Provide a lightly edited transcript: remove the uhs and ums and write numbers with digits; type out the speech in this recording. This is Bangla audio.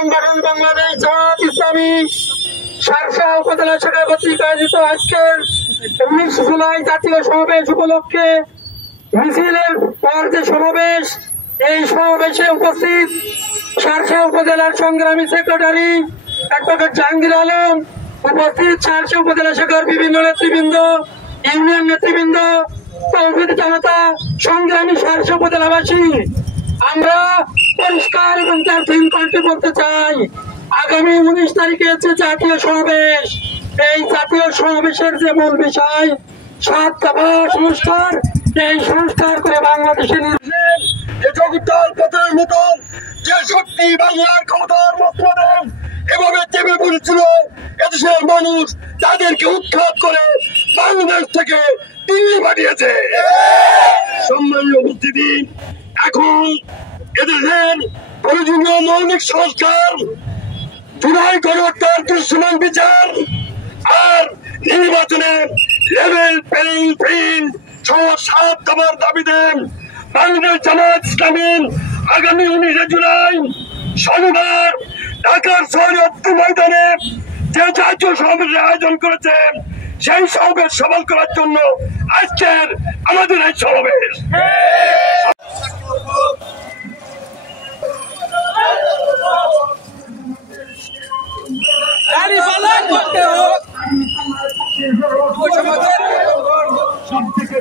সংগঠন বাংলাদেশ জামাত ইসলামী শার্শা উপজেলা শাখা কর্তৃক আয়োজিত আজকের 19 জুলাই জাতীয় সমাবেশ উপলক্ষে মিছিলের পর যে সমাবেশ, এই সমাবেশে উপস্থিত শার্শা উপজেলার সংগ্রামী সেক্রেটারি অ্যাডভোকেট জাহাঙ্গীর আলম, উপস্থিত শার্শা উপজেলা শাখার বিভিন্ন নেতৃবৃন্দ, ইউনিয়ন নেতৃবৃন্দ, তৌহিদ জনতা, সংগ্রামী শার্শা উপজেলাবাসী, আমরা পরিষ্কার এবং তার তিন কণ্ঠে বলতে চাই, আগামী 19 তারিখে যে জাতীয় সমাবেশ, এই জাতীয় সমাবেশের যে মূল বিষয় 7 দফা সংস্কার, এই সংস্কার করে বাংলাদেশের জগদ্দল পথের মতন যে শক্তি বাংলার ক্ষমতার মতন এভাবে চেপে পড়েছিল এদেশের মানুষ, তাদেরকে উৎখাত করে বাংলাদেশ থেকে দিল্লি পাঠিয়েছে। সম্মানীয় উপস্থিতি, এখন এদেশের প্রয়োজনীয় মৌলিক সংস্কার, জুলাই গণহত্যার দৃশ্যমান বিচার আর নির্বাচনে লেভেল প্লেইং ফিল্ড সহ 7 দফার দাবিতে বাংলাদেশ জামাত ইসলামী আগামী 19 জুলাই শনিবার ঢাকার শহীদ ময়দানে যে জাতীয় সমাবেশের আয়োজন করেছে, সেই সমাবেশ সফল করার জন্য আজকের আমাদের এই সমাবেশ। সব থেকে